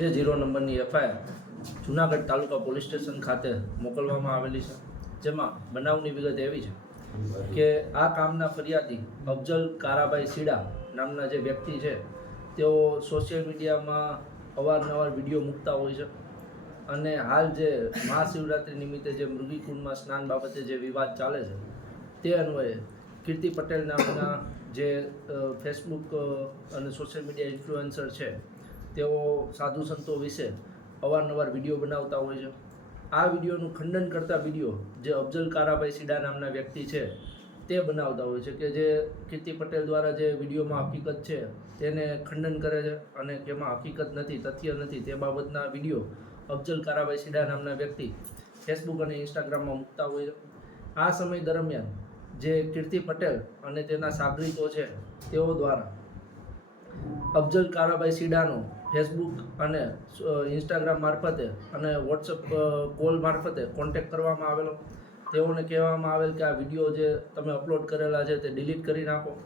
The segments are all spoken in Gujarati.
જે 0 નંબરની એફઆઈઆર જૂનાગઢ તાલુકા પોલીસ સ્ટેશન ખાતે મોકલવામાં આવેલી છે, જેમાં બનાવની વિગત એવી છે કે આ કામના ફરિયાદી અફજલ કારાભાઈ સીડા નામના જે વ્યક્તિ છે તેઓ સોશિયલ મીડિયામાં અવારનવાર વિડીયો મૂકતા હોય છે અને હાલ જે મહાશિવરાત્રિ નિમિત્તે જે મૃગીકુંડમાં સ્નાન બાબતે જે વિવાદ ચાલે છે તે અન્વયે કીર્તિ પટેલ નામના જે ફેસબુક અને સોશિયલ મીડિયા ઇન્ફ્લુએન્સર છે તેઓ સાધુ સંતો વિશે અવારનવાર વિડીયો બનાવતા હોય છે. આ વિડીયોનું ખંડન કરતા વિડીયો જે અફજલ કારાભાઈ સીડા નામના વ્યક્તિ છે તે બનાવતા હોય છે કે જે કીર્તિ પટેલ દ્વારા જે વિડીયોમાં હકીકત છે તેને ખંડન કરે છે અને તેમાં હકીકત નથી, તથ્ય નથી તે બાબતના વિડીયો અફજલ કારાભાઈ સીડા નામના વ્યક્તિ ફેસબુક અને ઇન્સ્ટાગ્રામમાં મૂકતા હોય છે. આ સમય દરમિયાન જે કીર્તિ પટેલ અને તેના સાગરીતો છે તેઓ દ્વારા અફજલ કારાભાઈ સીડાનો ફેસબુક અને ઇન્સ્ટાગ્રામ મારફતે અને વોટ્સઅપ કોલ મારફતે કોન્ટેક્ટ કરવામાં આવેલો. તેઓને કહેવામાં આવેલ કે આ વિડીયો જે તમે અપલોડ કરેલા છે તે ડિલીટ કરી નાખો.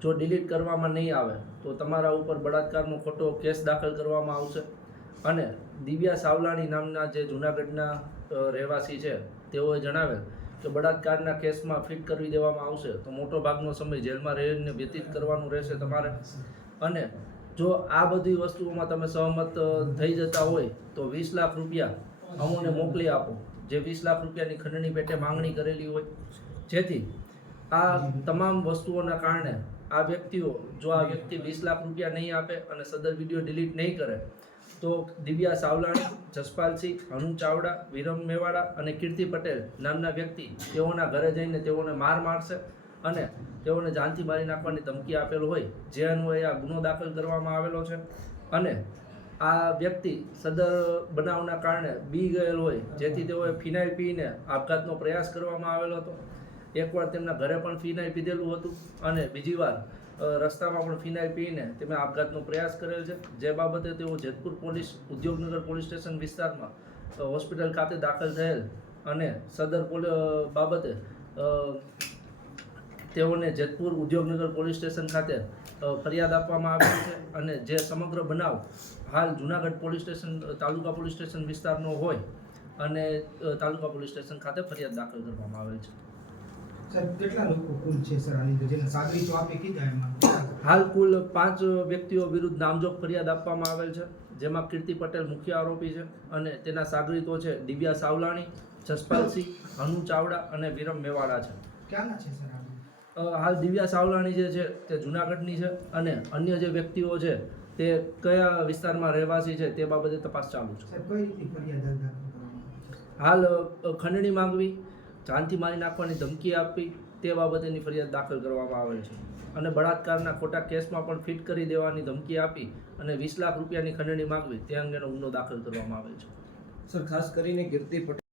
જો ડિલીટ કરવામાં નહીં આવે તો તમારા ઉપર બળાત્કારનો ખોટો કેસ દાખલ કરવામાં આવશે. અને દિવ્યા સાવલાણી નામના જે જૂનાગઢના રહેવાસી છે તેઓએ જણાવેલ કે બળાત્કારના કેસમાં ફિટ કરી દેવામાં આવશે તો મોટો ભાગનો સમય જેલમાં રહીને વ્યતીત કરવાનું રહેશે તમારે. અને જો આ બધી વસ્તુઓમાં તમે સહમત થઈ જતા હોય તો 20 લાખ રૂપિયા અમોને મોકલી આપો, જે 20 લાખ રૂપિયાની ખંડણી પેટે માંગણી કરેલી હોય. જેથી આ તમામ વસ્તુઓના કારણે આ વ્યક્તિઓ, જો આ વ્યક્તિ 20 લાખ રૂપિયા નહીં આપે અને સદર વિડીયો ડિલીટ નહીં કરે તો દિવ્યા સાવલાણી, જસપાલસિંહ, હનુ ચાવડા, વિરમ મેવાડા અને કીર્તિ પટેલ નામના વ્યક્તિ તેઓના ઘરે જઈને તેઓને મારશે અને તેઓને જાનથી મારી નાખવાની ધમકી આપેલો હોય, જે અન્વયે આ ગુનો દાખલ કરવામાં આવેલો છે. અને આ વ્યક્તિ સદર બનાવના કારણે બી ગયેલ હોય, જેથી તેઓએ ફિનાઇલ પીને આપઘાતનો પ્રયાસ કરવામાં આવેલો હતો. એકવાર તેમના ઘરે પણ ફિનાઇલ પીધેલું હતું અને બીજી વાર રસ્તામાં પણ ફિનાઇલ પીને તેમણે આપઘાતનો પ્રયાસ કરેલ છે. જે બાબતે તેઓ Jetpur police Udyognagar police station વિસ્તારમાં હોસ્પિટલ ખાતે દાખલ થયેલ અને સદર બાબતે તેઓને જેતપુર ઉદ્યોગનગર પોલીસ સ્ટેશન ખાતે ફરિયાદ આપવામાં આવી છે. અને જે સમગ્ર બનાવ હાલ જૂનાગઢ પોલીસ સ્ટેશન તાલુકા પોલીસ સ્ટેશન વિસ્તારનો હોય અને તાલુકા પોલીસ સ્ટેશન ખાતે ફરિયાદ દાખલ કરવામાં આવેલ છે. કેટલા લોકો કુલ છે સર આની જેને સાગરીતો આપી કીધા એમાં? હાલ કુલ 5 વ્યક્તિઓ વિરુદ્ધ નામજોગ ફરિયાદ આપવામાં આવેલ છે, જેમાં કીર્તિ પટેલ મુખ્ય આરોપી છે અને તેના સાગરીતો છે દિવ્યા સાવલાણી, જસપાલસિંહ, હનુ ચાવડા અને વિરમ મેવાડા છે. ક્યાંના છે સર? હાલ દિવ્યા સાવલાણી જે છે તે જૂનાગઢની છે અને અન્ય જે વ્યક્તિઓ છે તે કયા વિસ્તારમાં રહેવાસી છે તે બાબતે તપાસ ચાલુ છે. કઈ રીતે ફરિયાદ દાખલ કરવામાં? હાલ ખંડણી માંગવી, જાનથી મારી નાખવાની ધમકી આપવી તે બાબતેની ફરિયાદ દાખલ કરવામાં આવેલ છે. અને બળાત્કારના ખોટા કેસમાં પણ ફિટ કરી દેવાની ધમકી આપી અને 20 લાખ રૂપિયાની ખંડણી માંગવી તે અંગેનો ગુનો દાખલ કરવામાં આવેલ છે. સર, ખાસ કરીને કીર્તિ પટેલ